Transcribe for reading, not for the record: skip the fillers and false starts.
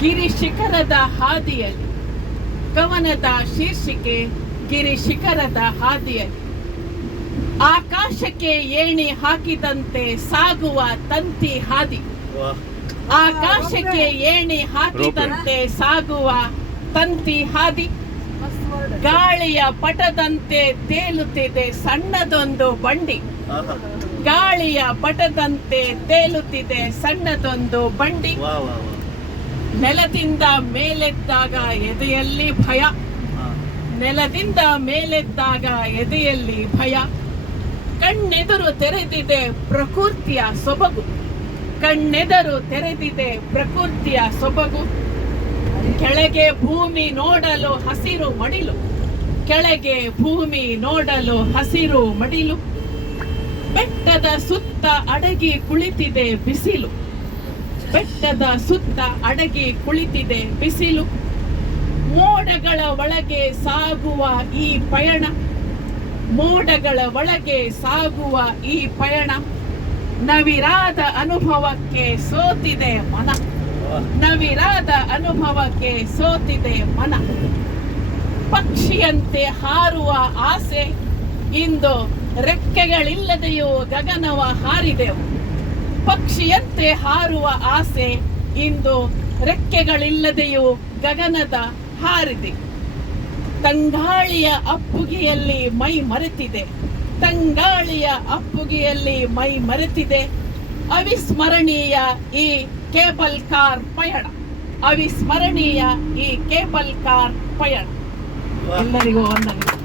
ಗಿರಿಶಿಖರದ ಹಾದಿಯಲ್ಲಿ. ಕವನದ ಶೀರ್ಷಿಕೆ ಗಿರಿಶಿಖರದ ಹಾದಿಯಲ್ಲಿ. ಆಕಾಶಕ್ಕೆ ಏಣಿ ಹಾಕಿದಂತೆ ಸಾಗುವ ತಂತಿ ಹಾದಿ. ಆಕಾಶಕ್ಕೆ ಏಣಿ ಹಾಕಿದಂತೆ ಸಾಗುವ ತಂತಿ ಹಾದಿ. ಗಾಳಿಯ ಪಟದಂತೆ ತೇಲುತ್ತಿದೆ ಸಣ್ಣದೊಂದು ಬಂಡಿ. ಗಾಳಿಯ ಪಟದಂತೆ ತೇಲುತ್ತಿದೆ ಸಣ್ಣದೊಂದು ಬಂಡಿ. ನೆಲದಿಂದ ಮೇಲೆದ್ದಾಗ ಎದೆಯಲ್ಲಿ ಭಯ. ನೆಲದಿಂದ ಮೇಲೆದ್ದಾಗ ಎದೆಯಲ್ಲಿ ಭಯ. ಕಣ್ಣೆದುರು ತೆರೆದಿದೆ ಪ್ರಕೃತಿಯ ಸೊಬಗು. ಕಣ್ಣೆದುರು ತೆರೆದಿದೆ ಪ್ರಕೃತಿಯ ಸೊಬಗು. ಕೆಳಗೆ ಭೂಮಿ ನೋಡಲು ಹಸಿರು ಮಡಿಲು. ಕೆಳಗೆ ಭೂಮಿ ನೋಡಲು ಹಸಿರು ಮಡಿಲು. ಬೆಟ್ಟದ ಸುತ್ತ ಅಡಗಿ ಕುಳಿತಿದೆ ಬಿಸಿಲು. ಬೆಟ್ಟದ ಸುತ್ತ ಅಡಗಿ ಕುಳಿತಿದೆ ಬಿಸಿಲು. ಮೋಡಗಳ ಒಳಗೆ ಸಾಗುವ ಈ ಪಯಣ. ಮೋಡಗಳ ಒಳಗೆ ಸಾಗುವ ಈ ಪಯಣ. ನವಿರಾದ ಅನುಭವಕ್ಕೆ ಸೋತಿದೆ ಮನ. ನವಿರಾದ ಅನುಭವಕ್ಕೆ ಸೋತಿದೆ ಮನ. ಪಕ್ಷಿಯಂತೆ ಹಾರುವ ಆಸೆ ಇಂದು ರೆಕ್ಕೆಗಳಿಲ್ಲದೆಯೂ ಗಗನವ ಹಾರಿದೆವು. ಪಕ್ಷಿಯಂತೆ ಹಾರುವ ಆಸೆ ಇಂದು ರೆಕ್ಕೆಗಳಿಲ್ಲದೆಯೂ ಗಗನದ ಹಾರಿದೆ. ತಂಗಾಳಿಯ ಅಪ್ಪುಗೆಯಲ್ಲಿ ಮೈ ಮರೆತಿದೆ. ತಂಗಾಳಿಯ ಅಪ್ಪುಗೆಯಲ್ಲಿ ಮೈ ಮರೆತಿದೆ. ಅವಿಸ್ಮರಣೀಯ ಈ ಕೇಬಲ್ ಕಾರ್ ಪಯಣ. ಅವಿಸ್ಮರಣೀಯ ಈ ಕೇಬಲ್ ಕಾರ್ ಪಯಣ. ಎಲ್ಲರಿಗೂ ವಂದನೆ.